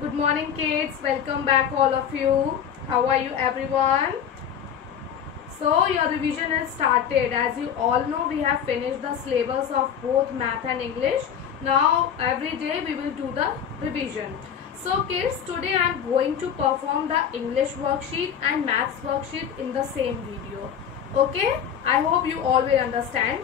Good morning kids, welcome back all of you. How are you everyone? So your revision has started. As you all know, we have finished the syllabus of both math and English. Now every day we will do the revision. So kids, today I am going to perform the English worksheet and maths worksheet in the same video. Okay, I hope you all will understand.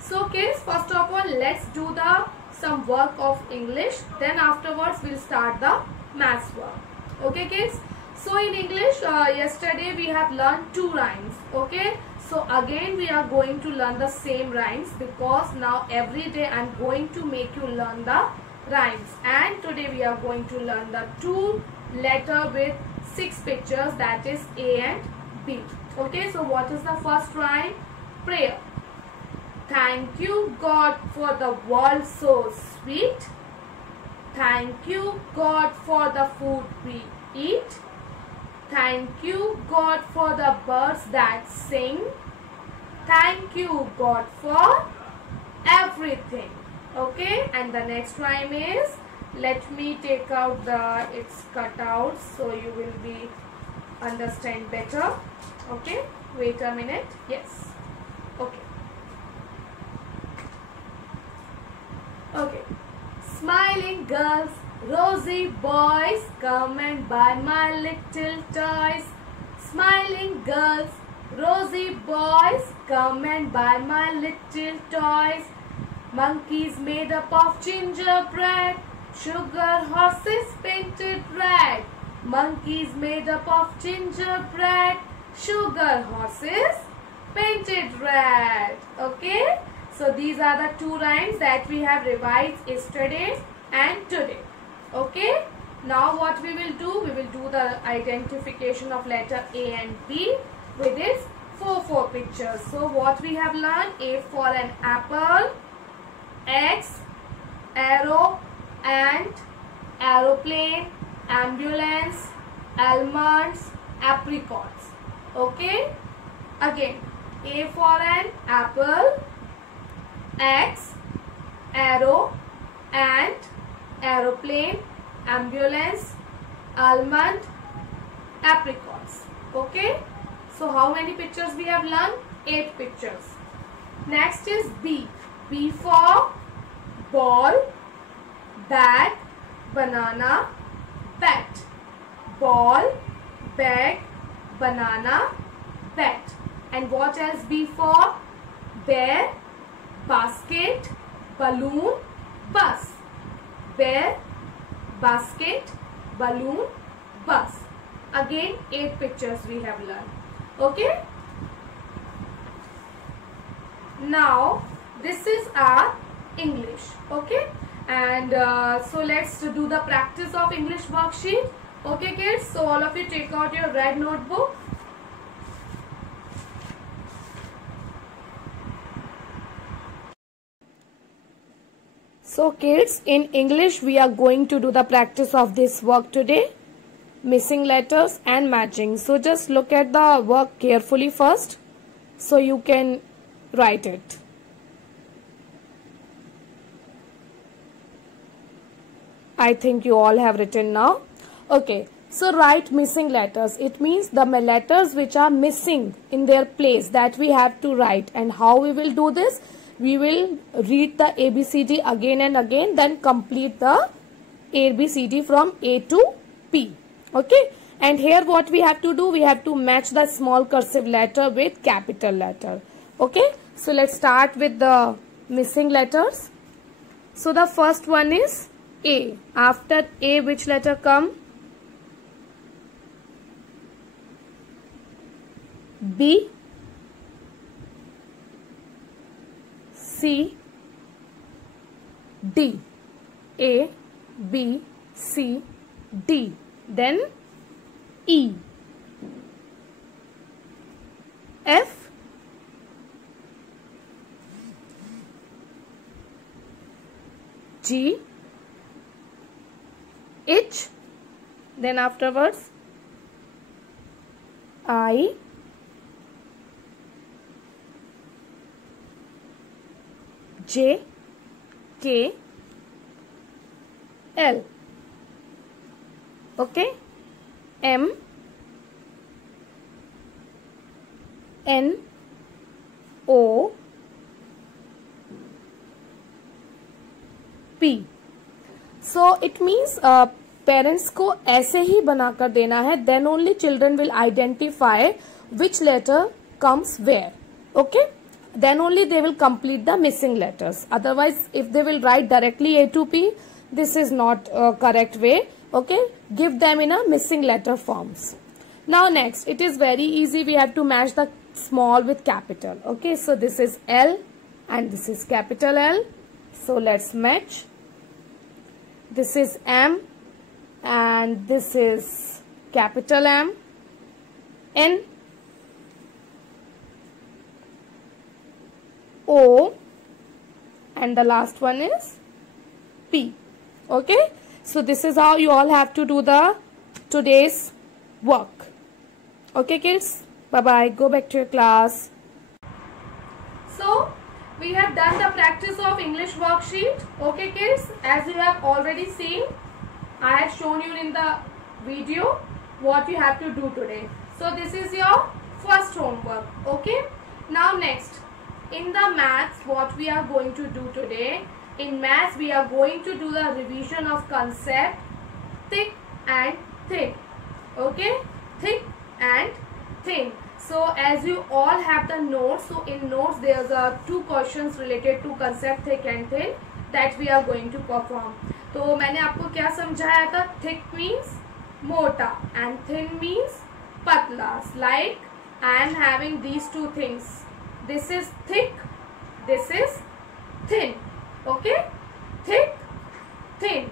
So kids, first of all let's do the some work of English, then afterwards we'll start the maths work. Okay kids, so in English yesterday we have learned two rhymes. Okay, so again we are going to learn the same rhymes because now every day I'm going to make you learn the rhymes, and today we are going to learn the two letter with 6 pictures, that is A and B. Okay, so what is the first rhyme? Prayer. Thank you God for the world so sweet. Thank you God for the food we eat. Thank you God for the birds that sing. Thank you God for everything. Okay, and the next rhyme is, let me take out its cutouts so you will be understand better. Okay, wait a minute. Yes. Okay. Okay. Smiling girls, rosy boys, come and buy my little toys. Smiling girls, rosy boys, come and buy my little toys. Monkeys made up of gingerbread, sugar horses painted red. Monkeys made up of gingerbread, sugar horses painted red. Okay, so these are the two rhymes that we have revised yesterday and today. Okay, now what we will do the identification of letter A and B with its four pictures. So what we have learned: A for an apple, X, arrow, ant, aeroplane, ambulance, almonds, apricots. Okay, again, A for an apple, X, arrow, ant, aeroplane, ambulance, almond, apricots. Okay, so how many pictures we have learned? 8 pictures. Next is B. B for ball, bag, banana, bat. Ball, bag, banana, bat. And what else B for? Bear, basket, balloon, bus. Bear, basket, balloon, bus. Again 8 pictures we have learned. Okay. Now this is our English. Okay, and so let's do the practice of English worksheet. Okay kids, so all of you take out your red notebook. So kids, in English we are going to do the practice of this work today, missing letters and matching. So just look at the work carefully first so you can write it. I think you all have written now. Okay, so write missing letters. It means the letters which are missing in their place, that we have to write. And how we will do this? We will read the ABCD again and again, then complete the ABCD from A to P. Okay, and here what we have to do? We have to match the small cursive letter with capital letter. Okay, so let's start with the missing letters. So the first one is A. After A, which letter come? B, C, D. A, B, C, D. Then E, F, G, H. Then afterwards I, J, K, L. Okay, M N O P. So it means parents को ऐसे ही बनाकर देना है, then only children will identify which letter comes where. Okay, then only they will complete the missing letters. Otherwise, if they will write directly A to P, this is not correct way. Okay, give them in a missing letter forms. Now next, it is very easy. We have to match the small with capital. Okay, so this is L and this is capital L. So let's match. This is M and this is capital M. N O and the last one is P. Okay, so this is how you all have to do the today's work. Okay kids, bye bye, go back to your class. So we have done the practice of English worksheet. Okay kids, as you have already seen, I have shown you in the video what you have to do today. So this is your first homework. Okay, now next, in the maths, what we are going to do today, in maths we are going to do the revision of concept thick and thin. Okay, thick and thin. So as you all have the notes, so in notes there's two questions related to concept thick and thin that we are going to perform. तो मैंने आपको क्या समझाया था? thick means मोटा and thin means पतला. Like I am having these two things. This is thick, this is thin. Okay, thick, thin.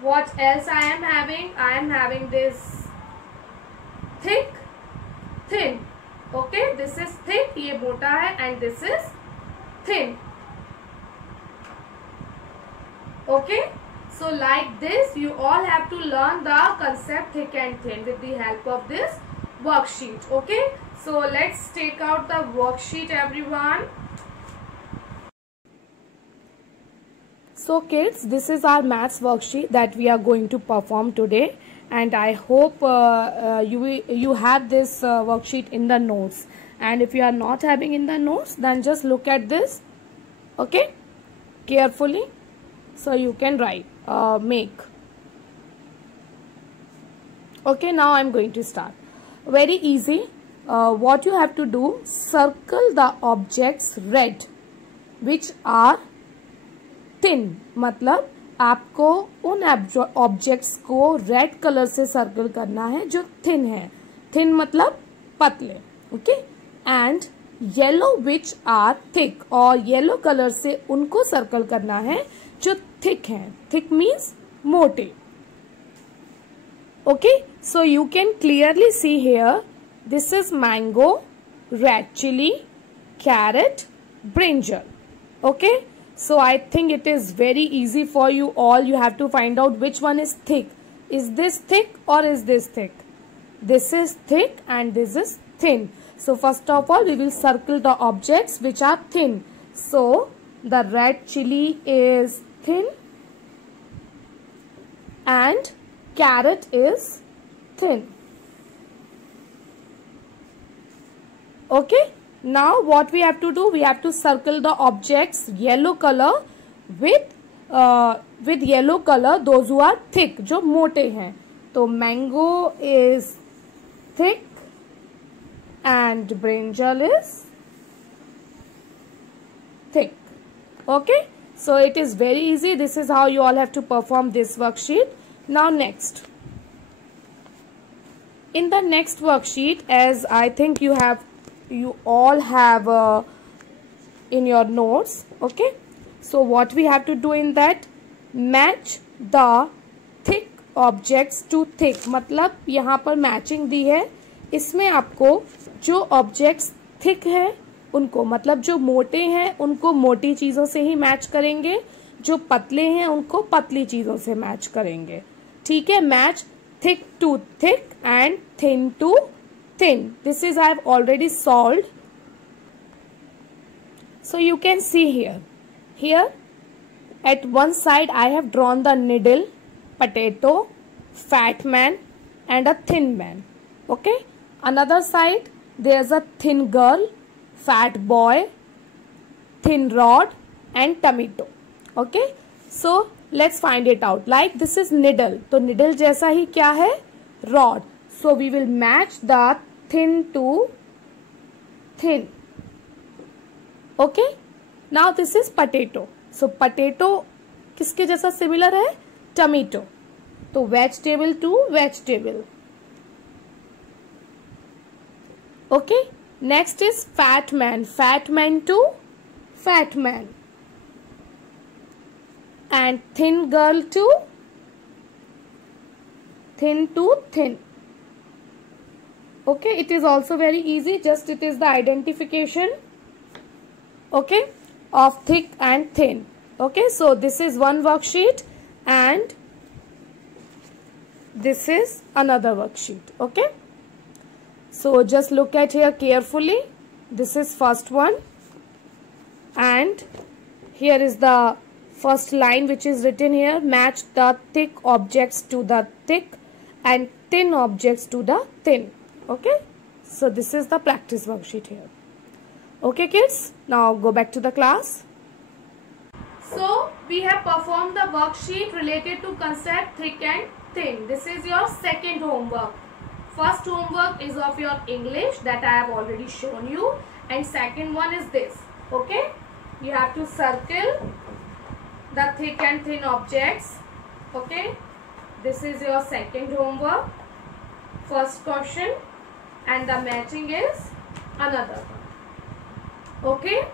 What else I am having? I am having this thick, thin. Okay, this is thick, ये मोटा है, and this is thin. Okay, so like this you all have to learn the concept thick and thin with the help of this worksheet. Okay, so let's take out the worksheet everyone. So kids, this is our maths worksheet that we are going to perform today, and I hope you have this worksheet in the notes, and if you are not having in the notes, then just look at this, okay, carefully, so you can write, make. Okay, now I am going to start. Very easy. What you have to do, circle the objects red which are thin. मतलब आपको उन objects को red colour से circle करना है जो thin है. Thin मतलब पतले. Okay, and yellow which are thick, और येलो कलर से उनको सर्कल करना है जो थिक हैं. थिक मीन्स मोटे. Okay, so you can clearly see here, this is mango, red chili, carrot, brinjal. Okay, so I think it is very easy for you all. You have to find out which one is thick. Is this thick or is this thick? This is thick and this is thin. So first of all we will circle the objects which are thin. So the red chili is thin and carrot is thin. Okay, now what we have to do, we have to circle the objects yellow color with yellow color those who are thick, जो मोटे हैं. तो mango is thick and brinjal is thick. Okay, so it is very easy. This is how you all have to perform this worksheet. Now next, in the next worksheet, as I think you all have in your notes. Okay, so what we have to do in that, match the thick objects to thick. मतलब यहाँ पर matching दी है, इसमें आपको जो objects thick है उनको, मतलब जो मोटे हैं उनको मोटी चीज़ों से ही मैच करेंगे, जो पतले हैं उनको पतली चीज़ों से मैच करेंगे. ठीक है, match thick to thick and thin to thin. This is I have already solved. So you can see here at one side I have drawn the needle, potato, fat man and a thin man. Okay, another side there's a thin girl, fat boy, thin rod and tomato. Okay, so let's find it out. Like this is needle, तो needle जैसा ही क्या है, rod. So we will match the thin to thin. Okay, now this is potato. So potato किसके जैसा similar है, tomato. तो vegetable to vegetable. Okay, next is fat man to fat man, and thin girl to thin. Okay, it is also very easy, just it is the identification, okay, of thick and thin. Okay, so this is one worksheet and this is another worksheet. Okay, so just look at here carefully. This is first one and here is the first line which is written here. Match the thick objects to the thick and thin objects to the thin. Okay, so this is the practice worksheet here. Okay kids, now go back to the class. So we have performed the worksheet related to concept thick and thin. This is your second homework. First homework is of your English that I have already shown you, and second one is this. Okay, you have to circle the thick and thin objects. Okay, this is your second homework, first question, and the matching is another one. Okay,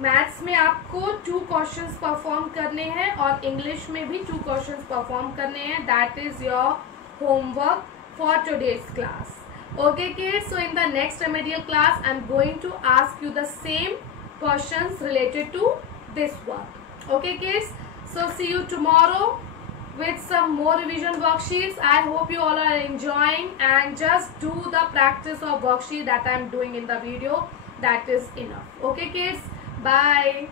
maths में आपको 2 questions perform करने हैं और English में भी 2 questions perform करने हैं. That is your homework for today's class. Okay kids, so in the next remedial class I am going to ask you the same questions related to this work. Okay kids, so see you tomorrow with some more revision worksheets. I hope you all are enjoying, and just do the practice of worksheet that I am doing in the video. That is enough. Okay kids, bye.